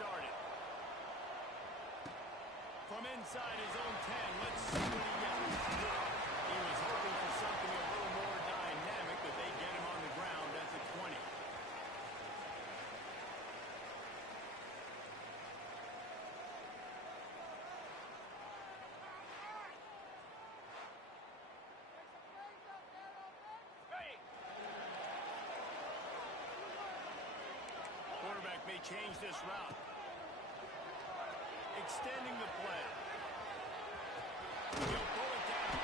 started. From inside his own 10, let's see what he gets. He was hoping for something a little more dynamic, but they get him on the ground at the 20. Quarterback may change this route. Extending the play. He'll pull it down.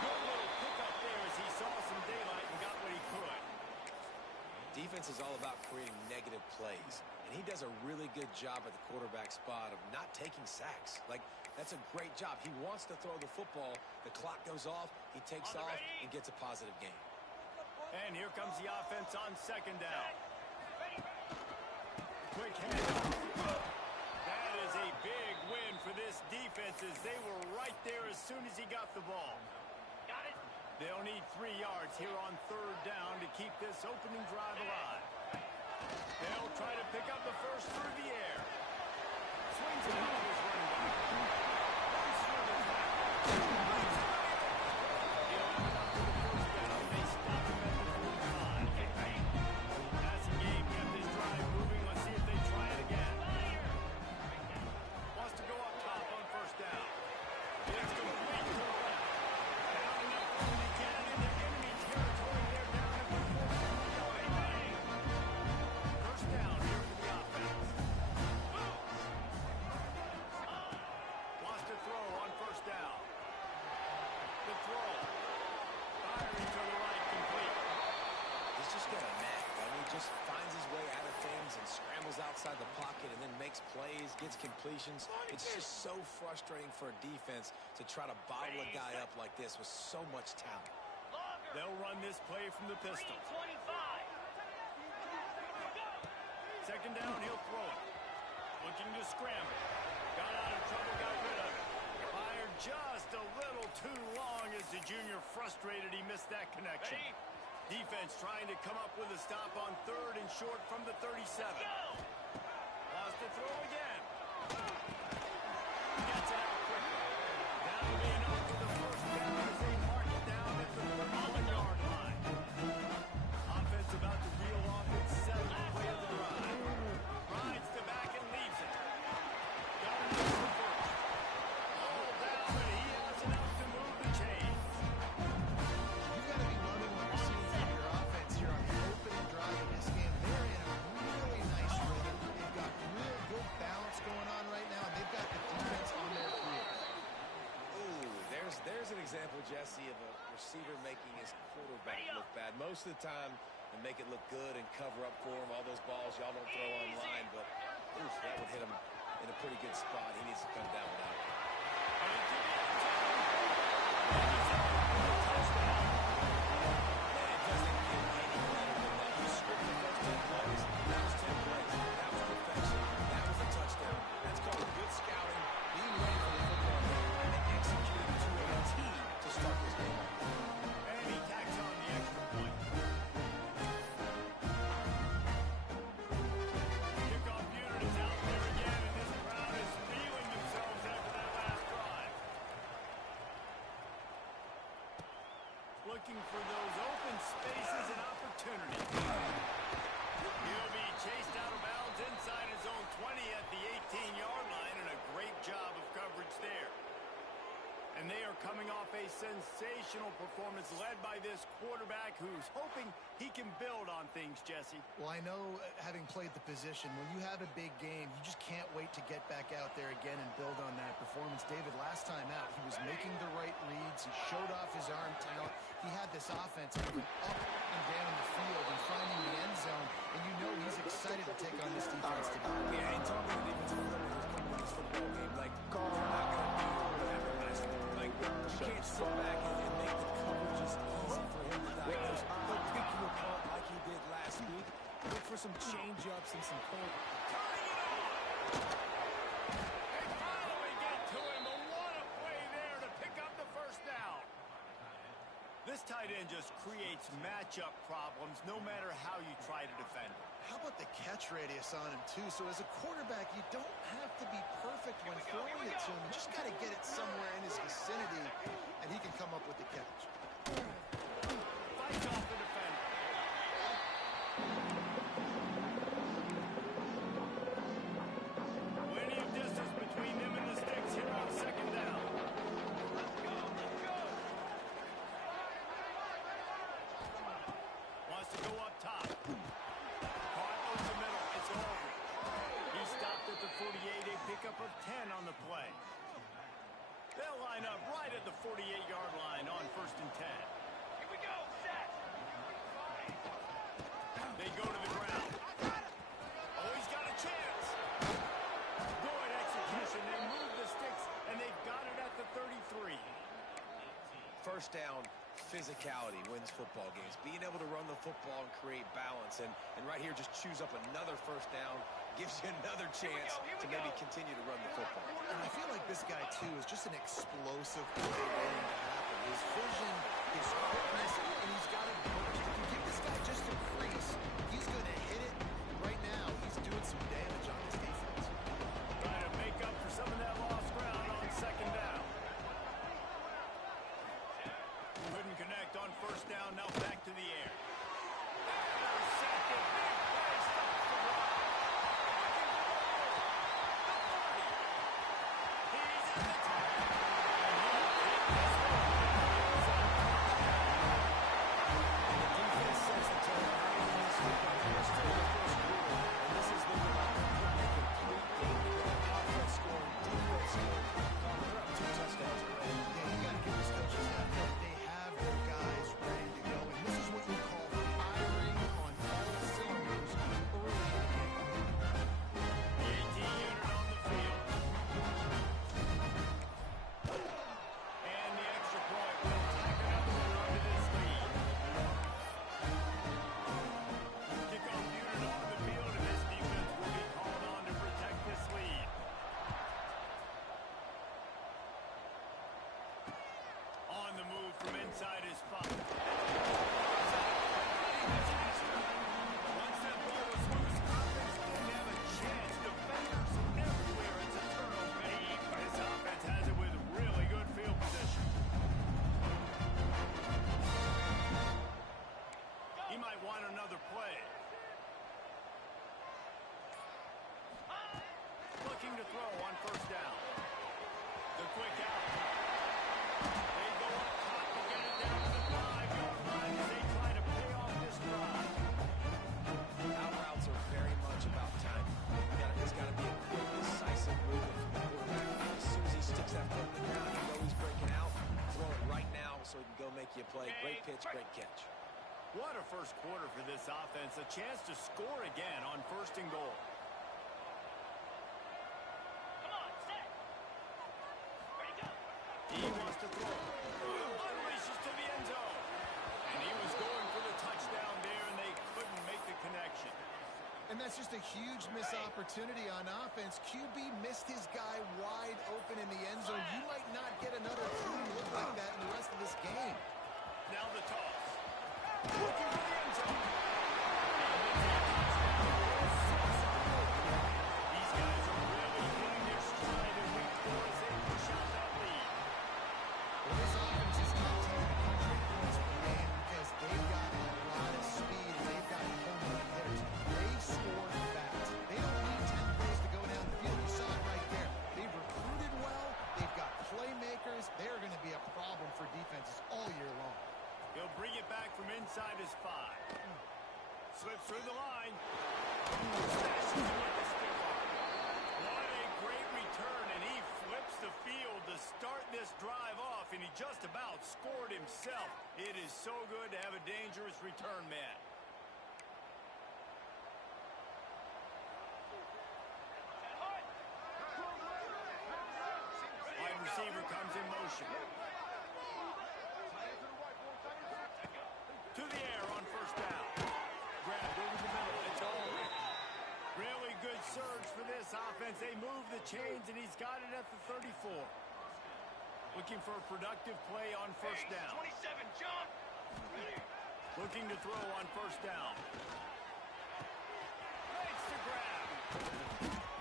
Good little pickup there as he saw some daylight and got what he could. Defense is all about creating negative plays, and he does a really good job at the quarterback spot of not taking sacks. Like, that's a great job. He wants to throw the football. The clock goes off. He takes off and gets a positive gain. And here comes the offense on second down. Quick handoff. That is a big win for this defense as they were right there as soon as he got the ball. Got it. They'll need 3 yards here on third down to keep this opening drive alive. They'll try to pick up the first through the air. Swings it out to his running back. Runs through the tackle. He'll have it up to the first down. They stop him at the 45. Passing game kept this drive moving. Let's see if they try it again. Wants to go up top on first down. It's complete to the left. Down enough room to get it into enemy territory. They're down at the 40-yard line. First down here for the offense. Wants to throw on first down. The throw. Firing to the right, complete. He's just got a knack. He just finds his way out of things and scrambles outside the pocket and then makes plays, gets completions. It's just so frustrating for a defense to try to bottle a guy up like this with so much talent. They'll run this play from the pistol. Second down, he'll throw it. Looking to scramble. Got out of trouble, got rid of it. Fired just a little too long as the junior frustrated he missed that connection. Defense trying to come up with a stop on third and short from the 37. Lost to throw again. Gets it out quickly. That'll be enough for the first down as they mark it down at the 31-yard line. Offense about to reel off its 7th play of the drive. Rides the back and leaves it. Got him to the first. All down, but he has enough to move the chains. You've got to be loving what you're seeing from your offense here on the opening drive of this game. They're in a really nice rhythm. They've got real good balance going on right now, and they've got the defense on their feet. Ooh, there's an example, Jesse, of a receiver making his quarterback look bad. Most of the time, they make it look good and cover up for him. All those balls y'all don't throw online, but oof, that would hit him in a pretty good spot. He needs to come down without it. And into the end zone. And he's out for a touchdown. And it doesn't get any better than that. You script the first 10 plays. That was 10 plays. That was perfection. That was a touchdown. That's called good scouting, being ready for the football game, and executing to a team to start this game off. And he tacks on the extra point. Kickoff unit is out there again, and this crowd is feeling themselves after that last drive. Looking for those open spaces and opportunities. He'll be chased out of bounds inside his own 20 at the 18-yard line, and a great job of coverage there. And they are coming off a sensational performance led by this quarterback who's hoping he can build on things, Jesse. Well, I know, having played the position, when you have a big game, you just can't wait to get back out there again and build on that performance. David, last time out, he was making the right reads. He showed off his arm talent. He had this offense moving up and down the field and finding the end zone, and you know he's excited to take on this defense today. Yeah, he told me the defensive coordinator was coming to this football game. Like, we're not going to do advertising. Like, you can't sit back and make the coverages easy for him to diagnose. He'll pick you apart like he did last week. Look for some change-ups and some cold. Turning it on! They finally get to him, but what a play there to pick up the first down. This tight end just creates matchup problems no matter how you try to defend him. How about the catch radius on him, too? So as a quarterback, you don't have to be perfect when throwing it to him. You just got to get it somewhere in his vicinity, and he can come up with the catch. Fights off the defender. Plenty of distance between them and the sticks here on second down. Let's go. Wants to go up top. Caught over the middle. It's over. He stopped at the 48, a pickup of 10 on the play. They'll line up right at the 48-yard line on 1st and 10. Here we go, set. They go to the ground. Oh, he's got a chance. Good execution. They move the sticks, and they've got it at the 33. First down, physicality wins football games. Being able to run the football and create balance. And right here, just choose up another first down. Gives you another chance to maybe continue to run the football. And I feel like this guy, too, is just an explosive play waiting to happen. His vision, his quickness, and he's got a burst. If you give this guy just a crease, he's going to hit it. Right now, he's doing some damage on this defense. Trying to make up for some of that lost ground on second down. Couldn't connect on first down. Now back to the air. Intercepted. Big play. Stops the run. He's at the top. Defense sets the tone early in this football game. It's still the first quarter, and this is the moment to make a complete game plan. Offense scoring, defense scoring. They're up 2 touchdowns already. Yeah, you got to give these coaches that credit. They have their guys ready to go, and this is what you call firing on all cylinders early in the game. The 18 unit on the field. And the extra point will tack another one onto this lead. Kickoff unit on the field, and this defense will be called on to protect this lead. On the move from inside his spot. Once that ball was loose, offense didn't have a chance. Defenders everywhere. It's a turnover. This offense has it with really good field position. He might want another play. Looking to throw on first down. The quick out. They go up top to get it down to the 5-yard line as they try to pay off this drive. Out routes are very much about timing. It's got to be a quick, decisive movement from the quarterback. As soon as he sticks that foot in the ground, you know he's breaking out. Throw it right now so he can go make you a play. Great pitch, great catch. What a first quarter for this offense. A chance to score again on 1st and goal. He wants to throw. Unleashes to the end zone. And he was going for the touchdown there, and they couldn't make the connection. And that's just a huge missed opportunity on offense. QB missed his guy wide open in the end zone. You might not get another clean look like that in the rest of this game. Now the toss. Looking for the end zone. These guys are really hitting their stride in week 4 as they push out that lead. Well, this offense is top 10 in the country in points per game because they've got a lot of speed and they've got home run hitters. They score fast. They don't need 10 plays to go down the field. You saw it right there. They've recruited well. They've got playmakers. They're going to be a problem for defenses all year long. He'll bring it back from inside his 5. Slips through the line. Smashes it with the stick arm. What a great return, and he flips the field to start this drive off, and he just about scored himself. It is so good to have a dangerous return man. Wide receiver comes in motion. To the air on first down. Grabbed over the middle. It's over. Really good surge for this offense. They move the chains, and he's got it at the 34. Looking for a productive play on first down. 27, jump. Looking to throw on first down.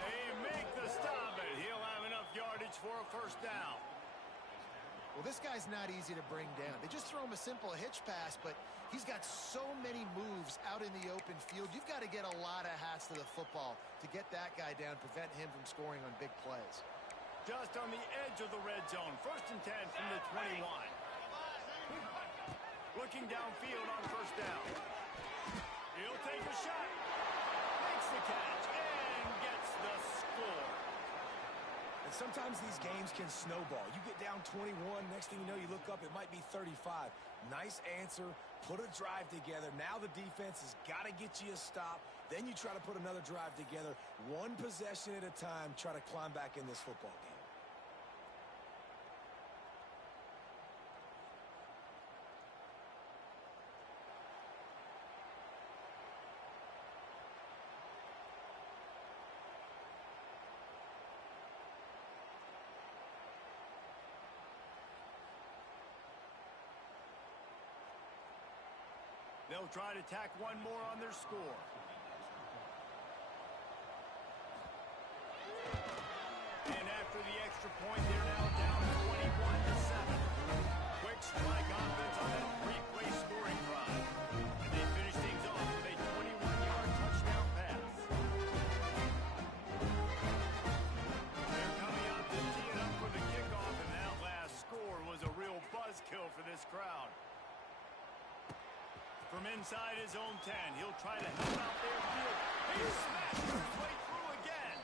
They make the stop, and he'll have enough yardage for a first down. Well, this guy's not easy to bring down. They just throw him a simple hitch pass, but he's got so many moves out in the open field. You've got to get a lot of hats to the football to get that guy down, prevent him from scoring on big plays. Just on the edge of the red zone. 1st and 10 from the 21. Looking downfield on first down. He'll take a shot. Makes the catch and gets the score. And sometimes these games can snowball. You get down 21, next thing you know, you look up, it might be 35. Nice answer, put a drive together. Now the defense has got to get you a stop. Then you try to put another drive together. One possession at a time, try to climb back in this football game. They'll try to tack one more on their score. And after the extra point, they're now down 21-7. Quick strike offense on that three-play scoring drive. And they finish things off with a 21-yard touchdown pass. They're coming out to tee it up for the kickoff, and that last score was a real buzzkill for this crowd. From inside his own 10, he'll try to help out their field. He smashes his way through again.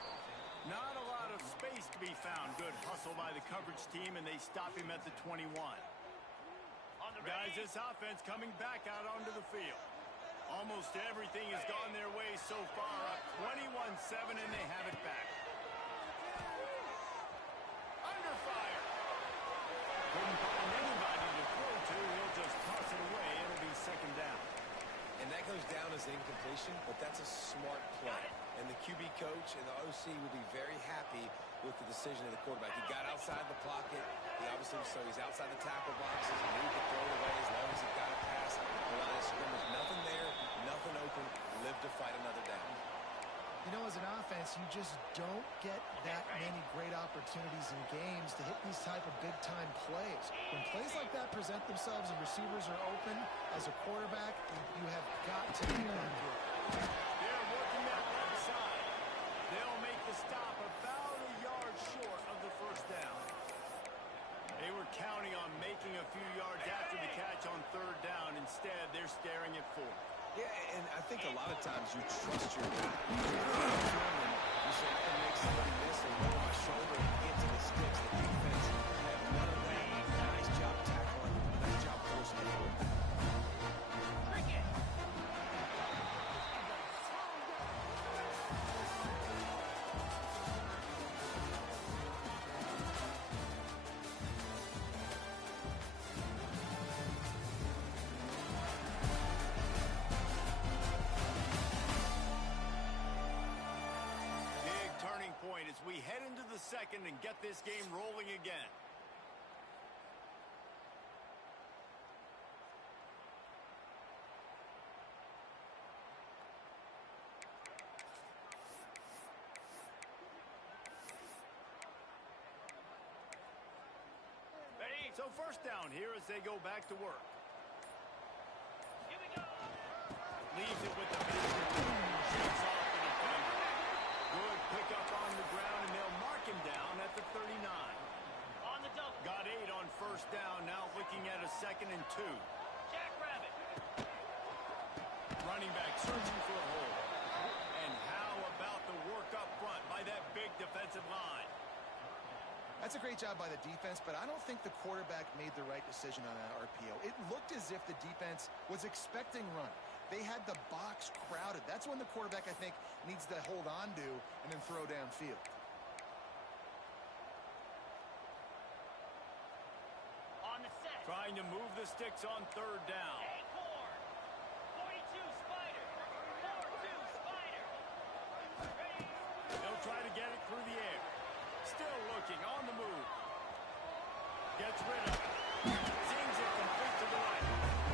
Not a lot of space to be found. Good hustle by the coverage team, and they stop him at the 21. Guys, this offense coming back out onto the field. Almost everything has gone their way so far. Up 21-7, and they have it back. Under fire. Couldn't find anybody to throw to. He'll just toss it away. It'll be second down. And that goes down as incompletion, but that's a smart play. And the QB coach and the OC will be very happy with the decision of the quarterback. He got outside the pocket. He obviously, so he's outside the tackle boxes. He knew he could throw it away as long as he got a pass. The line of scrimmage, nothing there, nothing open. Live to fight another down. You know, as an offense, you just don't get that many great opportunities in games to hit these type of big-time plays. When plays like that present themselves and receivers are open, as a quarterback, you have got to be accurate. They're working that left side. They'll make the stop about a yard short of the first down. They were counting on making a few yards after the catch on third down. Instead, they're staring at fourth. Yeah, and I think a lot of times you trust your guy. You say, I can make somebody miss or roll my shoulder and get to the sticks. The defense have none of that. Nice job tackling. Nice job forcing it. As we head into the second and get this game rolling again. Ready? So first down here as they go back to work. Here we go. Leaves it with the shakes off the defender. Good pickup on the ground, and they'll mark him down at the 39. On the double. Got 8 on first down, now looking at a 2nd and 2. Jackrabbit. Running back searching for a hole. And how about the work up front by that big defensive line? That's a great job by the defense, but I don't think the quarterback made the right decision on that RPO. It looked as if the defense was expecting run. They had the box crowded. That's when the quarterback, I think, needs to hold on to and then throw downfield. On the set. Trying to move the sticks on third down. Acorn. 42 Spider. 4-2 Spider. They'll try to get it through the air. Still looking on the move. Gets rid of it. Seems it complete to the right.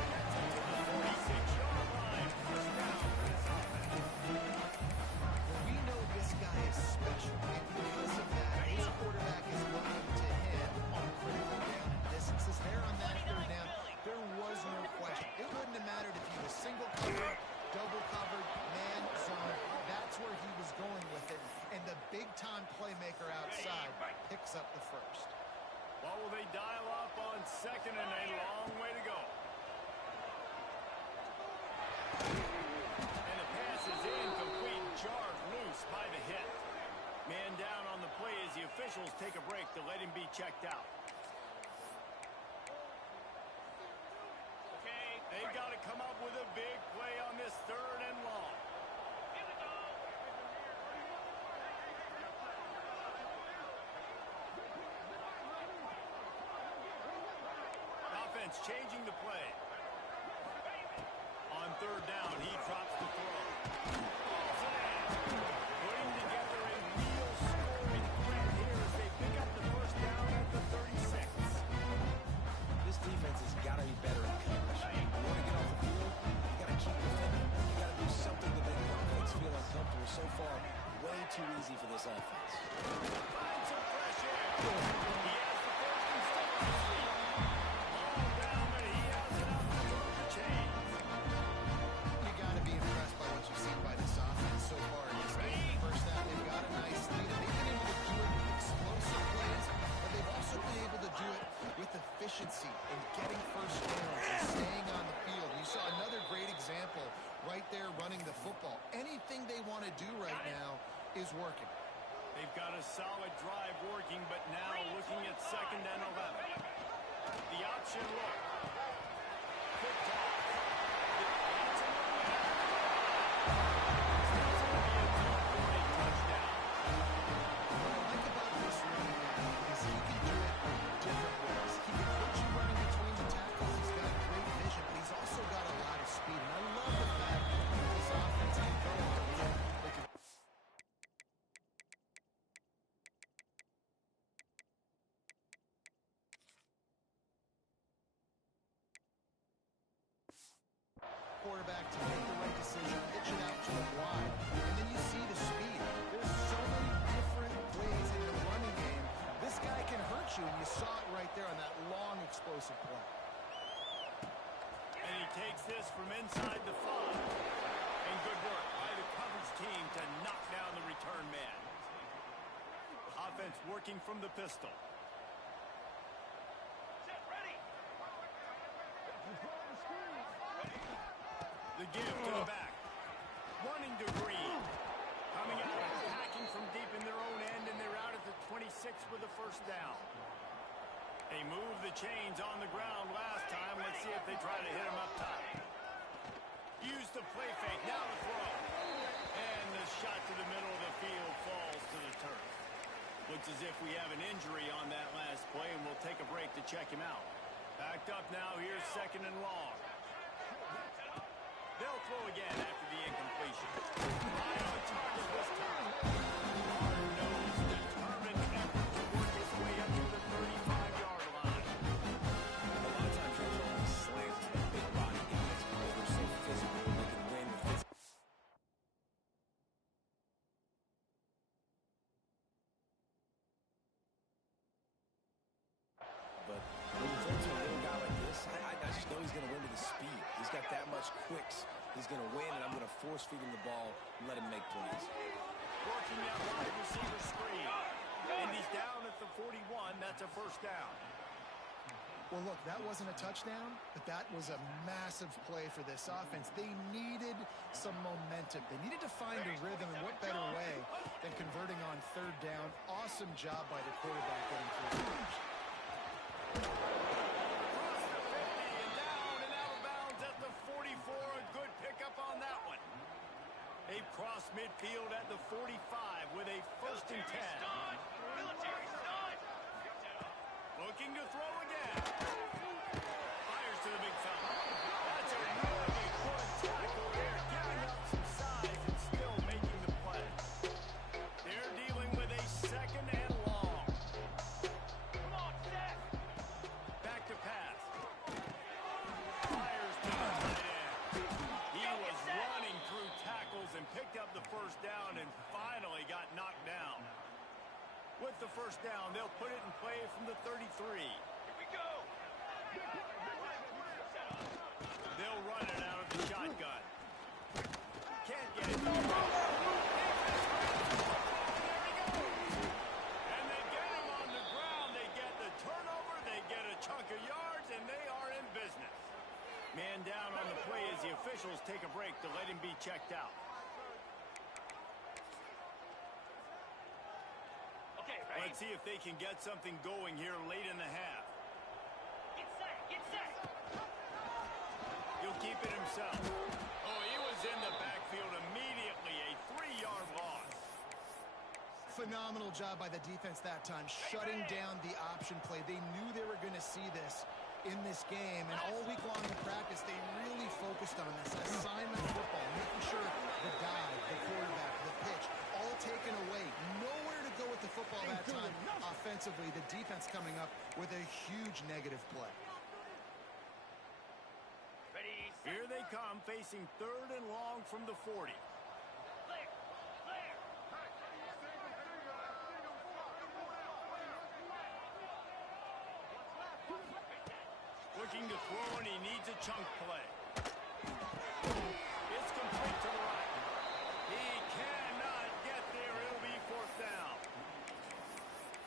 Gets it to the 46-yard line. First down for this offense. We know this playmaker outside picks up the first. What will they dial up on second and a long way to go? And the pass is incomplete, jarred loose by the hit. Man down on the play as the officials take a break to let him be checked out. They've got to come up with a big play on this third and long. Offense changing the play. On third down, he drops the throw. Putting together a real scoring threat here as they pick up the first down at the 36. This defense has got to be better in coverage. You want to get off the field, you got to keep defending. You got to do something to make the offense feel uncomfortable. So far, way too easy for this offense. Find some fresh air. He has the first and still on his feet. Ball down, but he has enough to move the chains. You got to be impressed by what you've seen by this offense so far in this game. First out, they've got a nice lead. They've been able to do it with explosive plays, but they've also been able to do it with efficiency and getting first downs and staying on the field. You saw another great example right there running the football. Anything they want to do right now is working. They've got a solid drive working, but now looking at second and 11. The option look. Quick toss. That's a touchdown. What I like about this running back is he can do it different ways. He can put you running between the tackles. He's got great vision, but he's also got a lot of speed. And I love the fact that this offense can go on a run. They can quarterback to make the right decision, pitch it out to him wide, and then you see the speed. There's so many different ways in the running game. This guy can hurt you, and you saw it right there on that long, explosive play. And he takes this from inside the 5. And good work by the coverage team to knock down the return man. Offense working from the pistol. The give to the back. Running to Green. Coming out and attacking from deep in their own end, and they're out at the 26 with the first down. They moved the chains on the ground last time. Let's see if they try to hit him up top. Use the play fake. Now the throw. And the shot to the middle of the field falls to the turf. Looks as if we have an injury on that last play, and we'll take a break to check him out. Backed up now. Here's second and long. They'll throw again after the incompletion. High on target this time. Hard-nosed, determined effort to work his way up to the 35-yard line. A lot of times you're throwing slants to the big body guys because they're so physical and they can win with this. But when you throw to a little guy like this, I just know he's going to win with his speed. He's got that much quicks. He's going to win, and I'm going to force feed him the ball and let him make plays. Working that wide receiver screen. And he's down at the 41. That's a first down. Well, look, that wasn't a touchdown, but that was a massive play for this offense. They needed some momentum. They needed to find a rhythm, and what better way than converting on third down. Awesome job by the quarterback getting through the catch. Across the 50 and down and out of bounds at the 44. A good pickup on that one. They cross midfield at the 45 with a first and 10. Looking to throw again. Fires to the big fella. That's a really good tackle there, giving up some size and still making the play. They're dealing with a second and long. Come on, Seth. Back to pass. Fires to the tight end. He was running through tackles and picked up the first down and finally got knocked down. With the first down, they'll put it in play from the 33. Here we go. They'll run it out of the shotgun. Can't get it. There he goes. take a break to let him be checked out. Okay, right. Let's see if they can get something going here late in the half. Get set, get set. He'll keep it himself. Oh, he was in the backfield immediately. A 3-yard loss. Phenomenal job by the defense that time, shutting down the option play. They knew they were going to see this in this game, and all week long in practice, they really focused on this assignment football, making sure the dive, the quarterback, the pitch, all taken away. Nowhere to go with the football that time. Offensively, the defense coming up with a huge negative play. Here they come, facing 3rd and long from the 40. Looking to throw, and he needs a chunk play. It's complete to the right. He cannot get there. It'll be 4th down.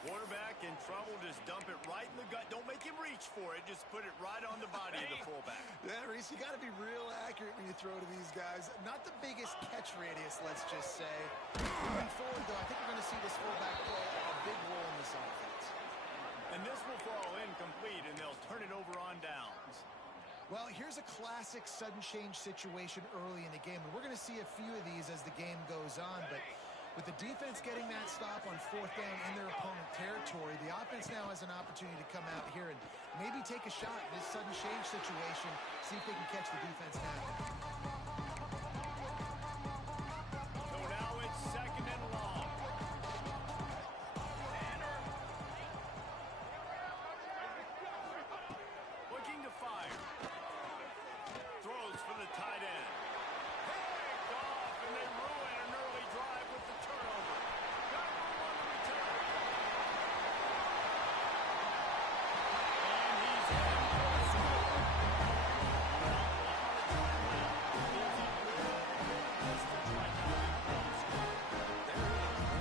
Quarterback in trouble. Just dump it right in the gut. Don't make him reach for it. Just put it right on the body of the fullback. Yeah, Reese, you got to be real accurate when you throw to these guys. Not the biggest catch radius, let's just say. Moving forward, though, I think we're going to see this fullback play a big role in this offense. And this will fall incomplete, and they'll turn it over on downs. Well, here's a classic sudden change situation early in the game, and we're going to see a few of these as the game goes on, but with the defense getting that stop on 4th down in their opponent territory, the offense now has an opportunity to come out here and maybe take a shot in this sudden change situation, see if they can catch the defense napping. So now it's 2nd and long. Looking to fire. Throws for the tight end. Picked off, and they ruin an early drive with the turnover. Got room on the return. And he's heading for the score.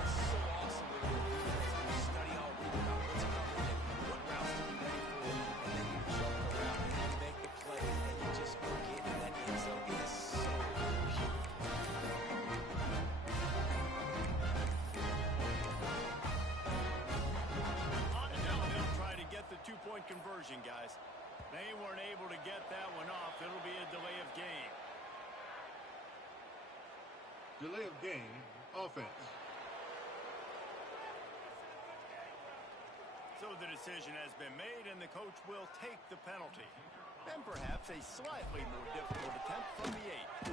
That's so awesome when you're a defense and you study all week about what's coming and what routes to be ready for, and then you jump around and you make the play and you just go get in that end zone. It is so beautiful. And now they'll try to get the 2-point conversion, guys. They weren't able to get that one off. It'll be a delay of game. Delay of game, offense. So the decision has been made, and the coach will take the penalty. And perhaps a slightly more difficult attempt from the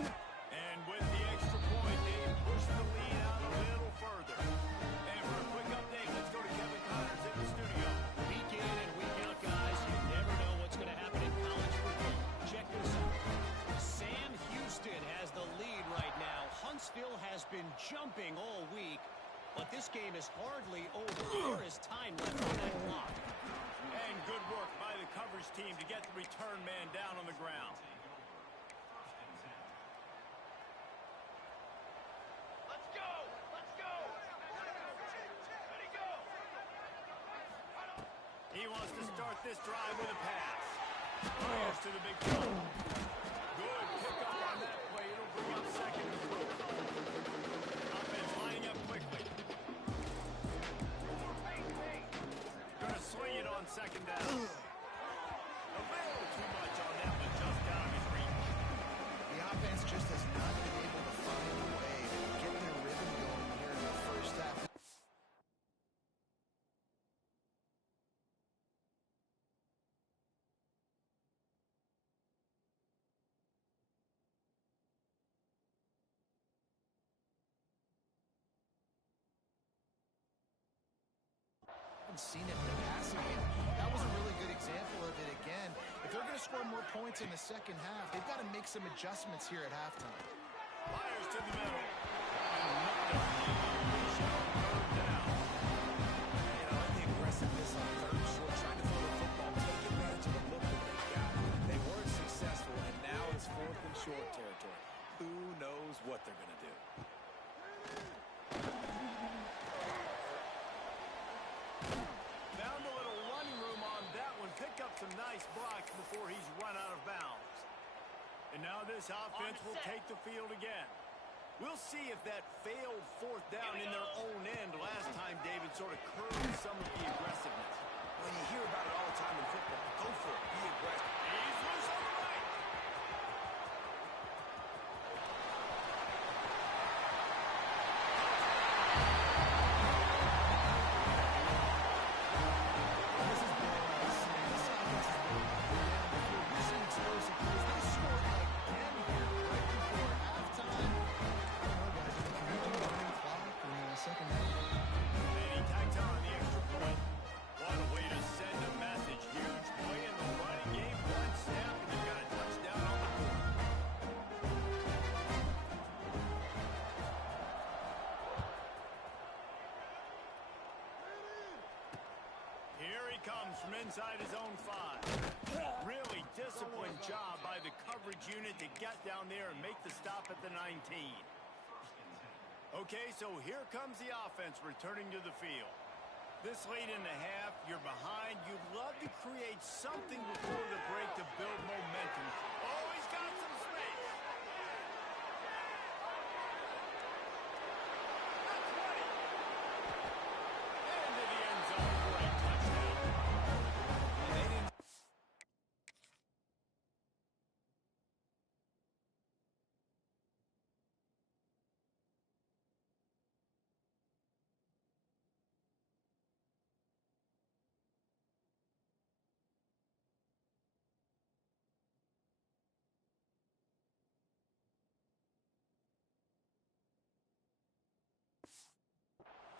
8. And with the extra point, they push the lead out a little further. And for a quick update, let's go to Kevin Connors in the studio. Week in and week out, guys, you never know what's going to happen in college football. Check this out. Sam Houston has the lead right now. Huntsville has been jumping all week, but this game is hardly over. There is time left on that clock. And good work by the coverage team to get the return man down on the ground. Let's go! Let's go! Ready, go! He wants to start this drive with a pass. Fires to the big play. Good pickup on that play. It'll bring up 2nd and 4. Offense lining up quickly. Gonna swing it on 2nd down. A little too much on that one, just out of his reach. The offense just has not been able to find a way to get their rhythm going here in the first half. Seen it in the passing game. That was a really good example of it again. If they're going to score more points in the second half, they've got to make some adjustments here at halftime. Fires to the middle. Down. And I like the aggressiveness on 3rd and short, trying to throw the football, take advantage of the look that they got. They weren't successful, and now it's 4th and short territory. Who knows what they're going to do? Found a little running room on that one. Picked up some nice blocks before he's run out of bounds. And now this offense will take the field again. We'll see if that failed fourth down in their own end last time, David, sort of curbed some of the aggressiveness. Well, you hear about it all the time in football. Go for it. Be aggressive. He's loose on the right. This is what I was saying. This offense is really up and down. Before we're seeing explosive plays, they scored again here right before halftime. I don't know, guys. I think you're running clock in the second half. And he tacked on the extra point. What a way to send a message. Huge play in the running game. One snap, and you got a touchdown on the board. Here he comes from inside his own 5. Really disciplined job by the coverage unit to get down there and make the stop at the 19. Okay, so here comes the offense returning to the field. This late in the half, you're behind. You'd love to create something before the break to build momentum. Oh, he's got some space. Into the end zone for a touchdown. They didn't.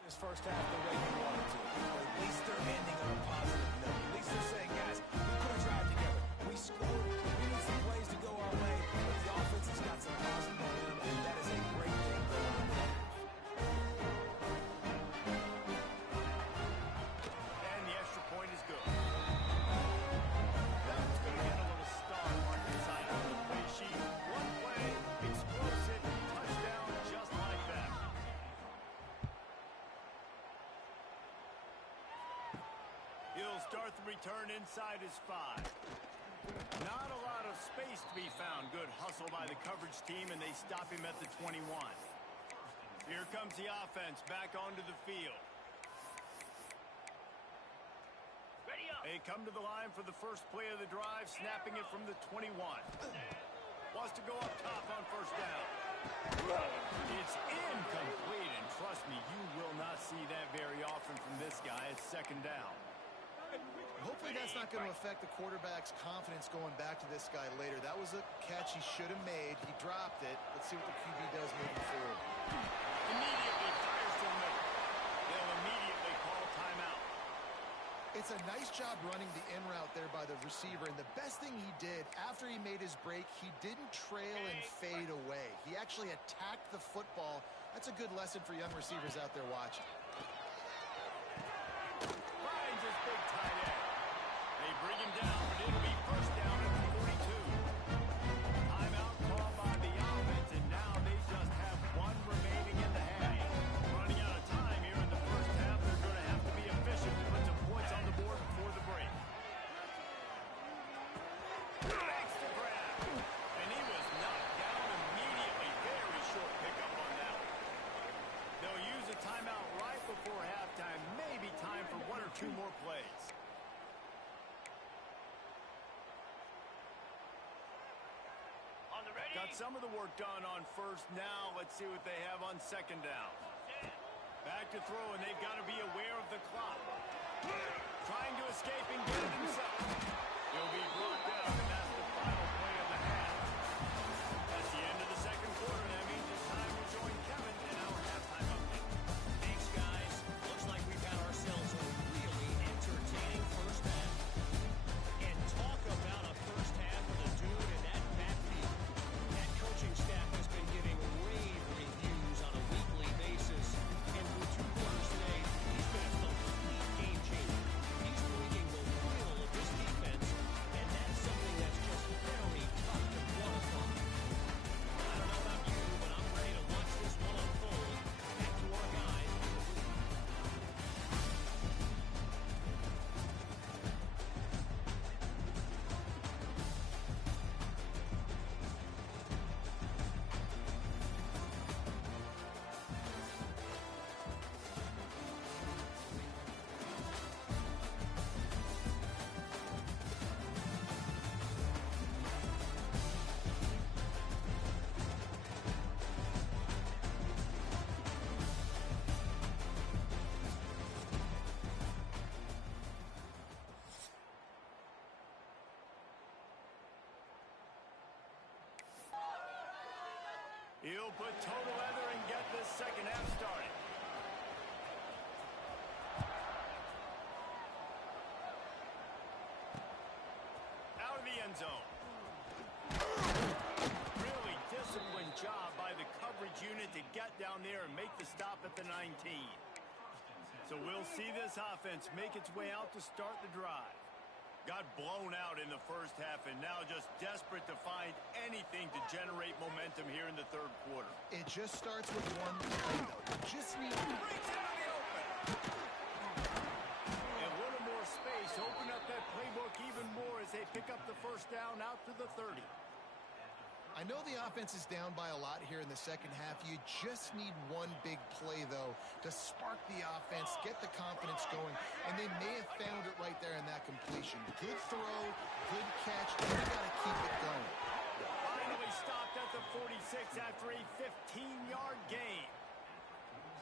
This first half the way they wanted to. But at least they're ending on a positive note. At least they're saying, guys, we could have tried together. We scored. We need some plays to go our way. But the offense has got some positive momentum, and that is a great thing going on there. And the extra point is good. That one's going to get a little star mark inside on the play sheet. One play, explosive, touchdown, just like that. He'll start the return inside his 5. Not a lot of space to be found. Good hustle by the coverage team, and they stop him at the 21. Here comes the offense back onto the field. They come to the line for the first play of the drive, snapping it from the 21. Wants to go up top on first down. It's incomplete, and trust me, you will not see that very often from this guy. It's second down. Hopefully that's not going to affect the quarterback's confidence going back to this guy later. That was a catch he should have made. He dropped it. Let's see what the QB does moving forward. Immediately fires to the middle. They'll immediately call timeout. It's a nice job running the in route there by the receiver, and the best thing he did after he made his break, he didn't trail and fade away. He actually attacked the football. That's a good lesson for young receivers out there watching. Finds his big tight end. They bring him down, but it'll be first down at the 42. Timeout called by the offense, and now they just have one remaining in the half. Running out of time here in the first half, they're going to have to be efficient to put some points on the board before the break. Makes the grab, and he was knocked down immediately. Very short pickup on that one. They'll use a timeout right before halftime. Maybe time for one or two more plays. Got some of the work done on first. Now let's see what they have on second down. Back to throw, and they've got to be aware of the clock. Trying to escape and get it himself. He'll be brought down, and that's the final play of the half. That's the end of the second quarter. That means it's time to join Kevin in our halftime update. Thanks, guys. Looks like we've had ourselves a really entertaining first half. And talk about a first half with a dude in that backfield. That coaching staff has been giving rave reviews on a weekly basis. And for 2 quarters today, he's been a complete game changer. He's bringing the He'll put total leather and get this second half started. Out of the end zone. Really disciplined job by the coverage unit to get down there and make the stop at the 19. So we'll see this offense make its way out to start the drive. Got blown out in the first half and now just desperate to find anything to generate momentum here in the third quarter. It just starts with one play, though. Just need to breaks into the open. And a little more space. Open up that playbook even more as they pick up the first down out to the 30. I know the offense is down by a lot here in the second half. You just need one big play, though, to spark the offense, get the confidence going, and they may have found it right there in that completion. Good throw, good catch, and you got to keep it going. Finally stopped at the 46 after a 15-yard gain.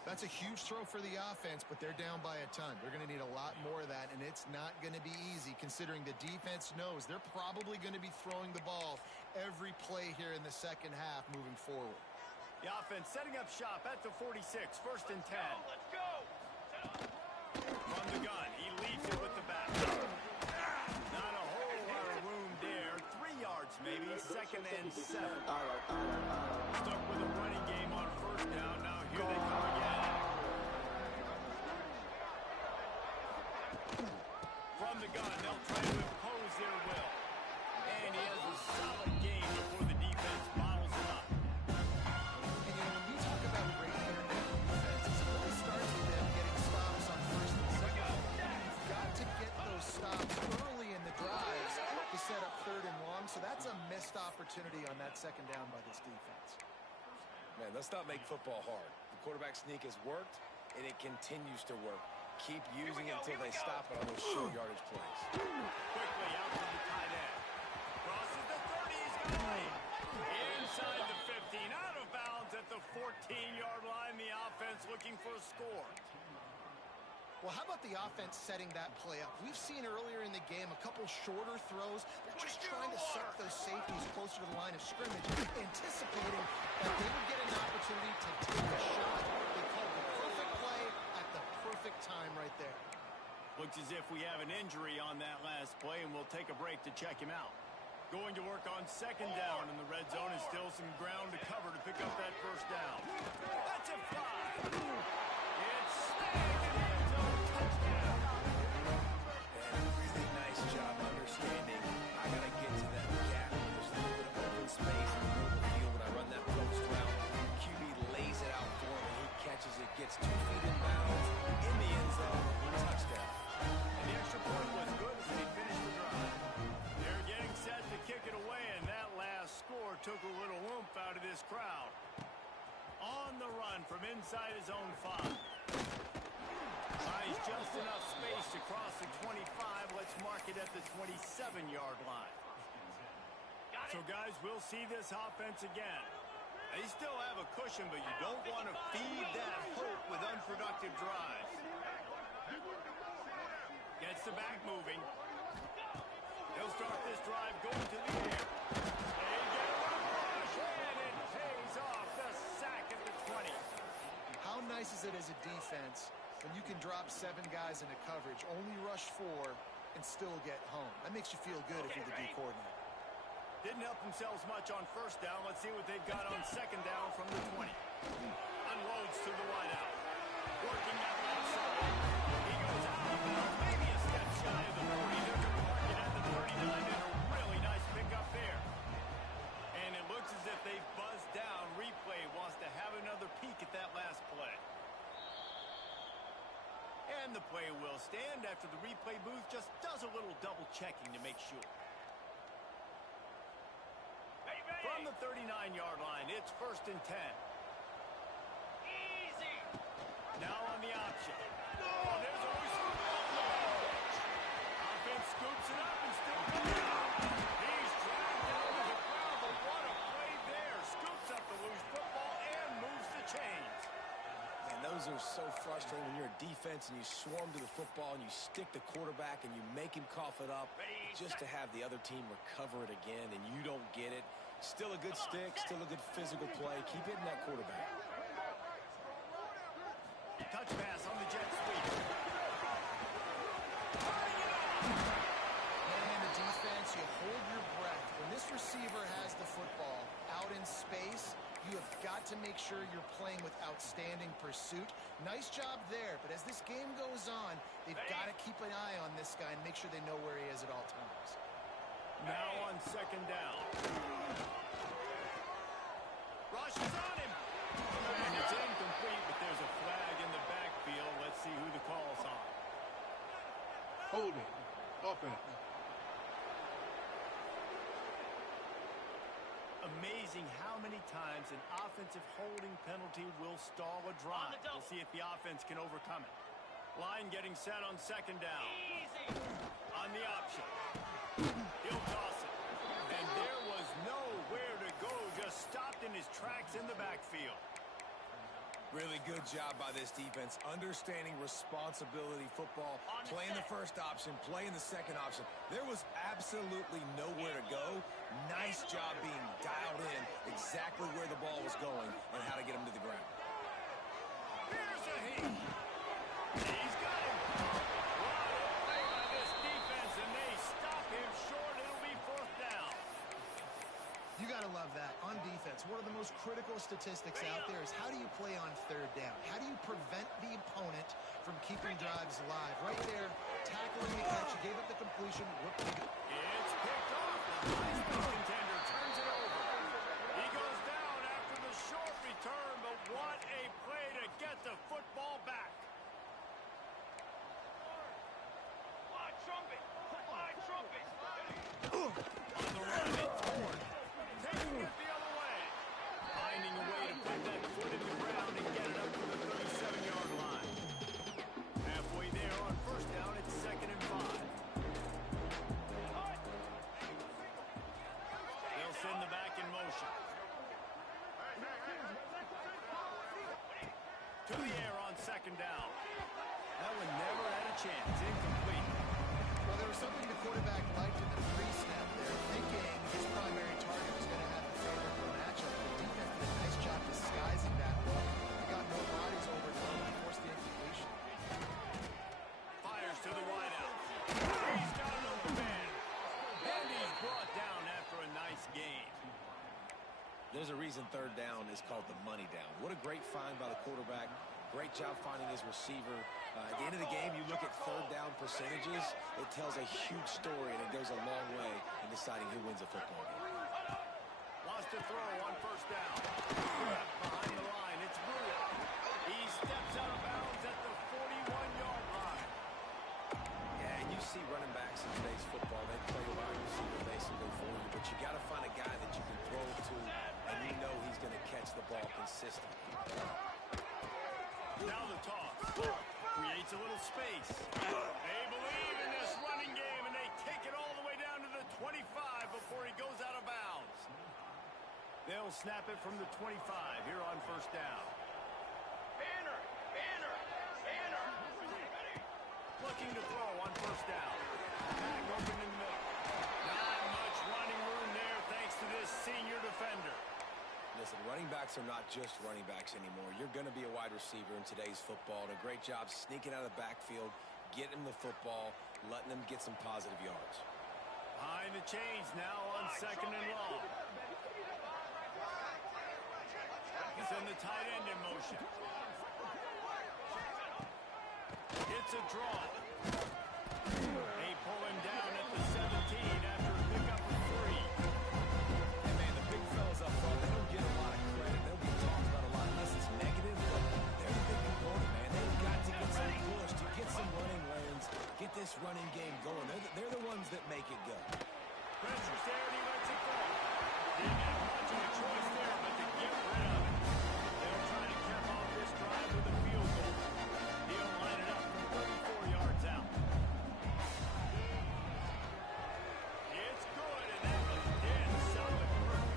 That's a huge throw for the offense, but they're down by a ton. They're going to need a lot more of that, and it's not going to be easy considering the defense knows they're probably going to be throwing the ball every play here in the second half moving forward. The offense setting up shop at the 46, first and 10. Let's go! From the gun, he leaves it with the back. Not a whole lot of room there. 3 yards maybe, second and 7. Stuck with a running game on first down. Now here they come again. From the gun, they'll try to impose their will. And he has a solid game before the defense bottles him up. And, when you talk about great defense, it really starts with them getting stops on first and second. You've got to get those stops early in the drives to set up third and long, so that's a missed opportunity on that second down by this defense. Man, let's not make football hard. The quarterback sneak has worked, and it continues to work. Keep using it until they stop it on those short yardage plays. Quickly out to the tight end. Crosses the 30. He's got a lead. Inside the 15. Out of bounds at the 14-yard line. The offense looking for a score. Well, how about the offense setting that play up? We've seen earlier in the game a couple shorter throws. They're just trying to suck those safeties closer to the line of scrimmage, anticipating that they would get an opportunity to take a shot. They called the perfect play at the perfect time right there. Looks as if we have an injury on that last play, and we'll take a break to check him out. Going to work on second down in the red zone, and still some ground to cover to pick up that first down. That's a fly. It's snagged in the end zone. Touchdown. And really nice job understanding. I got to get to that gap. There's a little bit of open space in the middle of the field when I run that post route. QB lays it out for him, and he catches it, gets 2 feet in bounds, in the end zone, touchdown. And the extra point was good as they finished the drive. They're getting set to kick it away, and that last score took a little oomph out of this crowd. On the run from inside his own 5. Buys just enough space to cross the 25. Let's mark it at the 27-yard line. So, guys, we'll see this offense again. They still have a cushion, but you don't want to feed that hope with unproductive drives. Gets the back moving. They'll start this drive going to the air. They get a rush, and it pays off the sack at the 20. How nice is it as a defense when you can drop 7 guys into coverage, only rush 4, and still get home? That makes you feel good if you're the D coordinator. Didn't help themselves much on first down. Let's see what they've got on second down from the 20. Unloads to the wideout. Working that left side. He goes out of bounds, maybe a step shy of the 40. They're going to mark it at the 39, and a really nice pickup there. And it looks as if they've buzzed down. Replay wants to have another peek at that last play. And the play will stand after the replay booth just does a little double checking to make sure. From the 39-yard line, it's first and 10. Easy. Now on the option. Oh, there's a loose football. Offense scoops it up and still goes out. He's dragged down to the ground, but what a play there. Scoops up the loose football and moves the chains. And those are so frustrating when you're a defense and you swarm to the football and you stick the quarterback and you make him cough it up just to have the other team recover it again and you don't get it. Still a good stick, still a good physical play. Keep hitting that quarterback. Touch pass on the jet sweep. Man, the defense, you hold your breath. When this receiver has the football out in space, you have got to make sure you're playing with outstanding pursuit. Nice job there, but as this game goes on, they've got to keep an eye on this guy and make sure they know where he is at all times. Now on second down. Rush is on him. And it's incomplete, but there's a flag in the backfield. Let's see who the call's on. Holding. Offense. Amazing how many times an offensive holding penalty will stall a drive. We'll see if the offense can overcome it. Line getting set on second down. On the option. He'll toss it. And there was nowhere to go. Just stopped in his tracks in the backfield. Really good job by this defense. Understanding responsibility football. Playing the first option, playing the second option. There was absolutely nowhere to go. Nice job being dialed in exactly where the ball was going and how to get him to the ground. Here's a heat. He's got him. What a play by this defense, and they stop him short. It'll be fourth down. You got to love that. On defense, one of the most critical statistics out there is how do you play on third down? How do you prevent the opponent from keeping drives alive? Right there, tackling the catch. You gave up the completion. It's picked off. The Heisman contender turns it over. He goes down after the short return, but what a play to get the football back. On the run, it's Ford. Taking it the other way. Finding a way to put that foot in the ground and get it up to the 37-yard line. Halfway there on first down, it's 2nd and 5. They'll send the back in motion. To the air on second down. That one never had a chance. Incomplete. Well, there was something the quarterback liked in the pre-snap there, thinking his primary target was going to have the favorable matchup. The defense did a nice job disguising that look. They got more bodies over the phone and forced the incompletion. Fires to the wideout. He's got an open man. And he's brought down after a nice gain. There's a reason third down is called the money down. What a great find by the quarterback. Great job finding his receiver. At the end of the game, you look at third down percentages. It tells a huge story, and it goes a long way in deciding who wins a football game. Wants to throw on first down. Behind the line, it's Brewer. He steps out of bounds at the 41-yard line. Yeah, and you see running backs in today's football. They play a wide receiver basically for you, but you got to find a guy that you can throw it to, and you know he's going to catch the ball consistently. Now the toss. Creates a little space. They believe in this running game, and they take it all the way down to the 25 before he goes out of bounds. They'll snap it from the 25 here on first down. Banner! Looking to throw on first down. Back open in the middle. Not much running room there thanks to this senior defender. Listen, running backs are not just running backs anymore. You're going to be a wide receiver in today's football, and a great job sneaking out of the backfield, getting them the football, letting them get some positive yards. Behind the chains now on second and long. He's in the tight end in motion. It's a draw. They pull him down at the 17 after a pickup of 3. And man, the big fellas up front, they don't get a lot of credit. They'll be talked about a lot unless it's negative, but they're the big component, man. They've got to get some push, to get some running lanes, get this running game going. They're the ones that make it go. Pressure's there and he lets it go. Didn't have much of a choice there, but to get rid of it. They'll try to cap off this drive with a field goal. He'll line it up from 34 yards out. It's good, and that was dead solid perfect.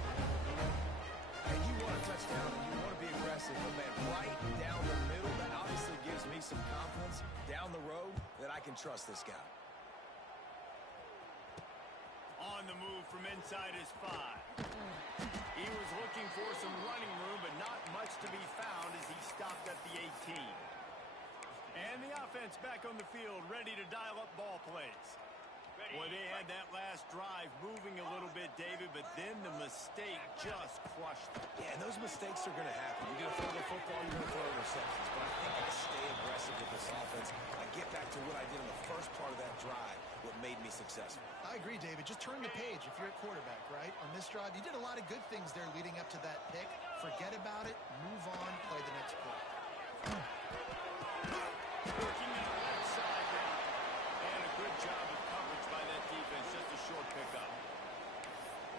And you want a touchdown, and you want to be aggressive, but man, right down the middle, that obviously gives me some confidence down the road that I can trust this guy. On the move from inside his 5. He was looking for some running room, but not much to be found as he stopped at the 18. And the offense back on the field, ready to dial up ball plays. Boy, they had that last drive moving a little bit, David, but then the mistake just crushed them. Yeah, and those mistakes are going to happen. You're going to throw the football, you're going to throw interceptions. But I think I stay aggressive with this offense. I get back to what I did in the first part of that drive, what made me successful. I agree, David. Just turn the page if you're a quarterback, right? On this drive, you did a lot of good things there leading up to that pick. Forget about it, move on, play the next play. Working in the left side now. And a good job of coverage by that defense. Just a short pickup.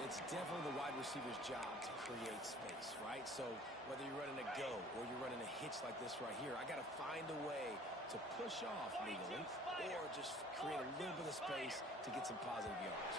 It's definitely the wide receiver's job to create space, right? So whether you're running a go or you're running a hitch like this right here, I got to find a way to push off legally or just create a little bit of space to get some positive yards.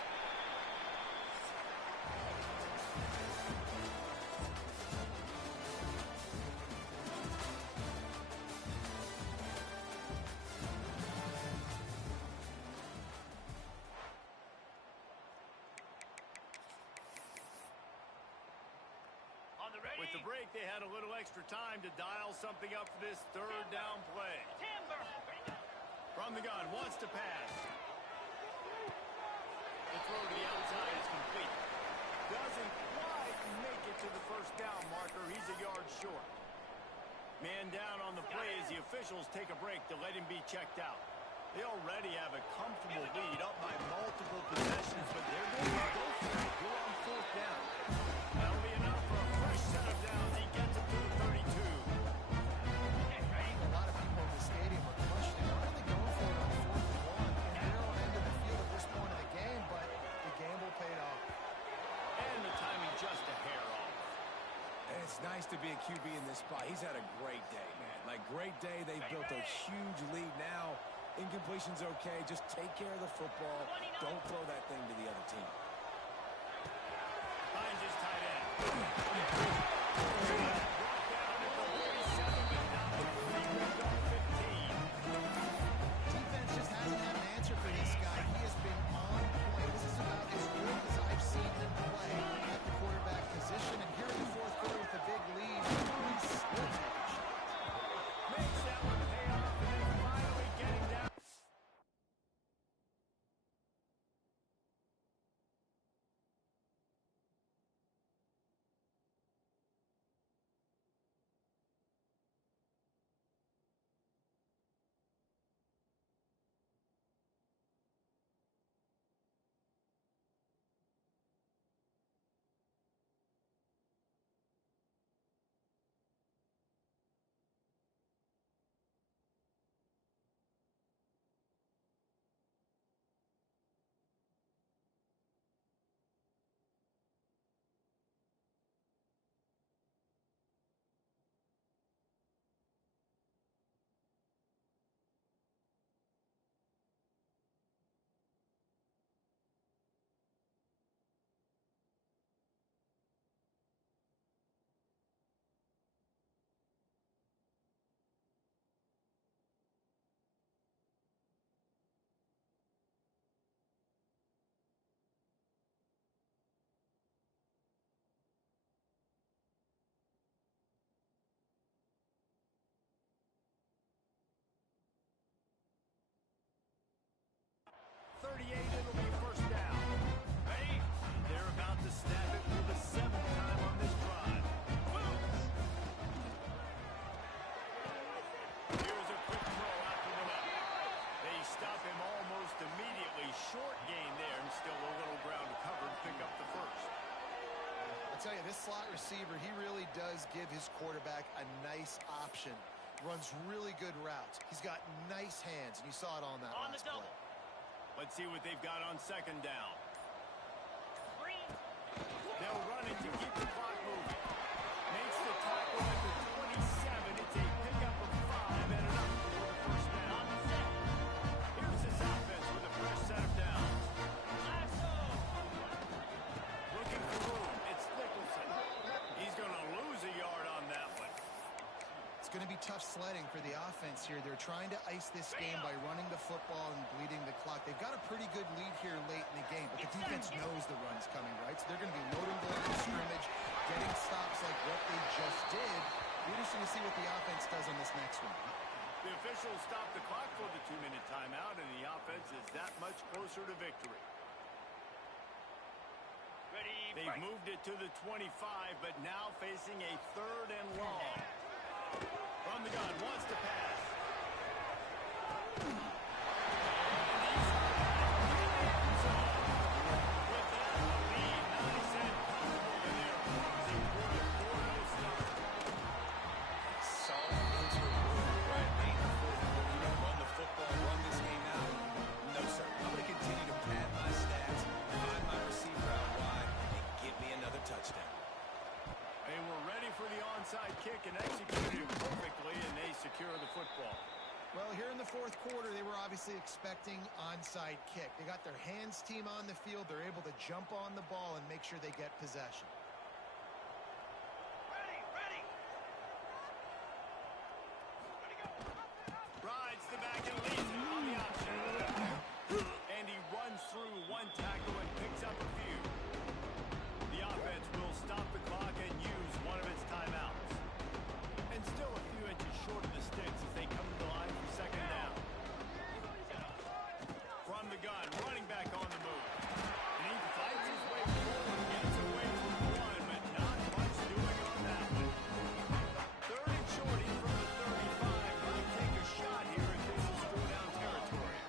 With the break, they had a little extra time to dial something up for this third down play. From the gun, wants to pass. The throw to the outside is complete. Doesn't quite make it to the first down marker. He's a yard short. Man down on the play as the officials take a break to let him be checked out. They already have a comfortable lead up by multiple possessions, but they're going to go for it. Go on fourth down. That'll be enough for a fresh set of downs. He gets it to the 32. A lot of people in the stadium are questioning, why are they going for it on 4th and 1 in the narrow end of the field at this point of the game, but the gamble paid off. And the timing just a hair off. And it's nice to be a QB in this spot. He's had a great day, man. Like, great day. They've built a huge lead now. Incompletion's okay. Just take care of the football. Don't throw that thing to the other team. Finds his tight end. Brought down at the 47, but not before he moved on 15. Defense just hasn't had an answer for this guy. He has been on point. This is about as good as I've seen him play at the quarterback position. And here in the fourth quarter with a big lead, he's still taking shots. Makes that one pay off, and then finally getting down. It'll be first down. Ready? They're about to snap it for the 7th time on this drive. Here's a quick throw out to the left. They stop him almost immediately. Short gain there, and still a little ground covered. Pick up the first. I'll tell you, this slot receiver, he really does give his quarterback a nice option. Runs really good routes. He's got nice hands, and you saw it on that last play. Let's see what they've got on second down. They'll run it to keep the clock moving. Makes the tackle at the 27. It's a pickup of 5 and enough for the first down. Here's his offense with a fresh set of downs. Looking for room. It's Nicholson. He's going to lose a yard on that one. It's going going to be tough sledding for the offense here. They're trying to ice this game by running the football and bleeding the clock. They've got a pretty good lead here late in the game, but the defense knows the run's coming, right? So they're going to be loading the line of scrimmage, getting stops like what they just did. We're interesting to see what the offense does on this next one. The officials stopped the clock for the 2-minute timeout, and the offense is that much closer to victory. They've moved it to the 25, but now facing a 3rd and long. From the gun, wants to pass. With that, the lead, nice and comfortable in their closing quarter 4-0 start. Solid intermove, right? Late in the fourth quarter, you don't run the football, run this game out. No, sir. I'm going to continue to pad my stats, find my receiver out wide, and give me another touchdown. They were ready for the onside kick and executed it perfectly, and they secure the football. Well, here in the fourth quarter, they were obviously expecting onside kick. They got their hands team on the field. They're able to jump on the ball and make sure they get possession. Rides the back and leads it on the option. And he runs through one tackle and picks up a few. The offense will stop the clock and use one of its timeouts. And still a few inches short of the sticks as they come to the line for 2nd down. From the gun, running back on the move. And he fights his way forward, gets away from one, but not much doing on that one. 3rd and short, he's from the 35. Might take a shot here if this is 4-down territory.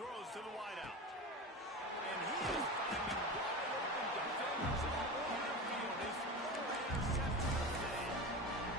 Throws to the wideout. And he is finding wide open defenders all over the field. His 4th interception of the day.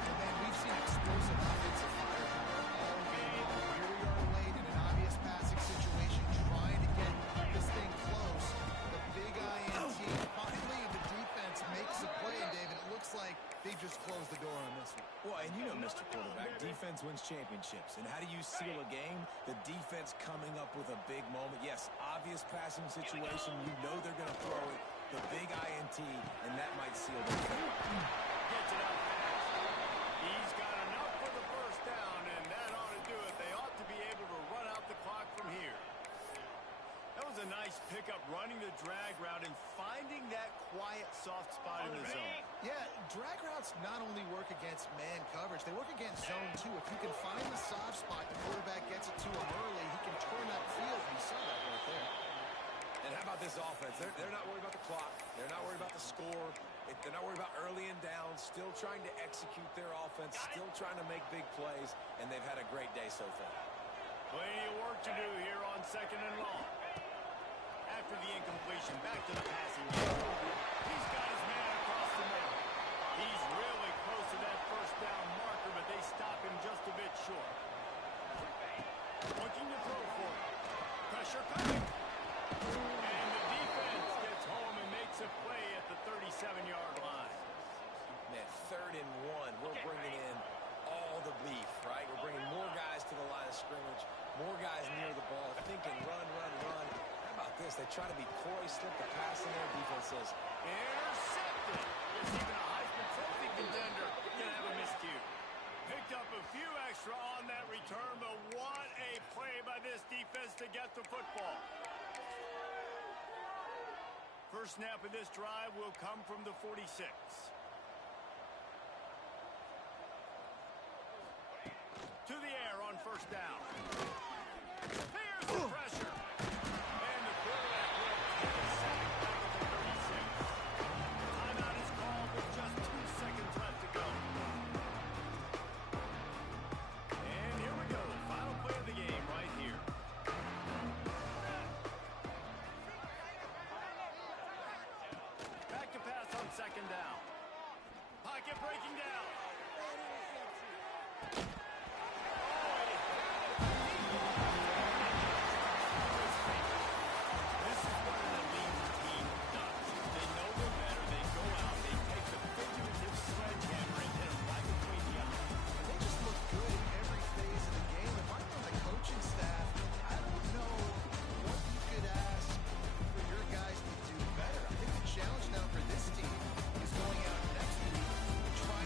And then we've seen explosive offensive firepower all game long. Here we are late in an obvious passing situation, trying to get this thing close. The big INT. Finally, the defense makes a play, and David, it looks like they just closed the door on this one. Well, and you know, Mr. Quarterback, defense wins championships. And how do you seal a game? The defense coming up with a big moment. Yes, obvious passing situation. You know they're going to throw it. The big INT, and that might seal the game. Gets it out fast. He's got enough for the 1st down, and that ought to do it. They ought to be able to run out the clock from here. That was a nice pickup, running the drag route and finding that quiet, soft spot in the zone. Yeah, drag routes not only work against man coverage, they work against zone too. If you can find the soft spot, the quarterback gets it to him early, he can turn that field. You saw that right there. And how about this offense? They're not worried about the clock. They're not worried about the score. They're not worried about early and down. Still trying to execute their offense. Still trying to make big plays. And they've had a great day so far. Plenty of work to do here on 2nd and long. After the incompletion, back to the passing game. He's got his man across the middle. He's really close to that 1st down marker, but they stop him just a bit short. Looking to throw for it. Pressure coming. And the defense gets home and makes a play at the 37-yard line. Man, 3rd and 1. We're bringing in all the beef, right? We're bringing more guys to the line of scrimmage, more guys near the ball, thinking run, run, run. How about this? They try to be coy, slip the pass in there. Defense says, intercepted. There's even a Heisman Trophy contender can have a miscue. Picked up a few extra on that return, but what a play by this defense to get the football. First snap of this drive will come from the 46. To the air on 1st down.